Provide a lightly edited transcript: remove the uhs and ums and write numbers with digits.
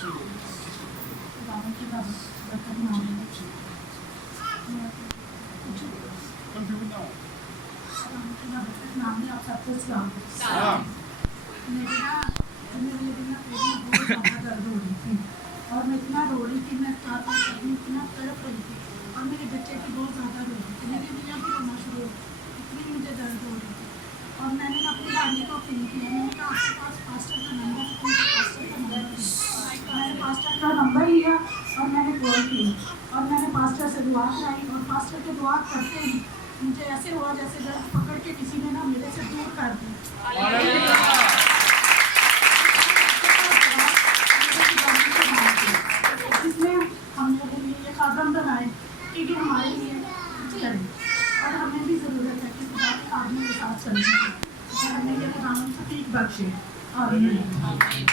आप सबको सलाम। मेरे ना बहुत ज़्यादा दर्द हो रही थी और मैं इतना रो रही थी, मैं क्या करूँ, इतना तड़प रही थी और मेरे बच्चे की बहुत ज़्यादा रो रही थी, मेरी दुनिया भी रोना शुरू हो गई, इतनी मुझे दर्द हो रही थी। और मैंने ना अपनी गाड़ी को फ़ोन किया, मैंने कहा आपके पास पास्टर का नंबर है, तो पास्टर का नंबर दिया। मैंने पास्टर का नंबर लिया और मैंने कॉल की और मैंने पास्टर से दुआ कराई और पास्टर के दुआ करते ही मुझे ऐसे हुआ जैसे दर्द पकड़ के किसी ने ना मेरे से दूर कर दी। इसमें हम लोगों ने ये कदम बनाए कि हमारे लिए कुछ करें और हमें भी ज़रूरत है कि खुदा के आदमी के साथ चलने की, हमें ये खुदा से बख्शे। आमीन।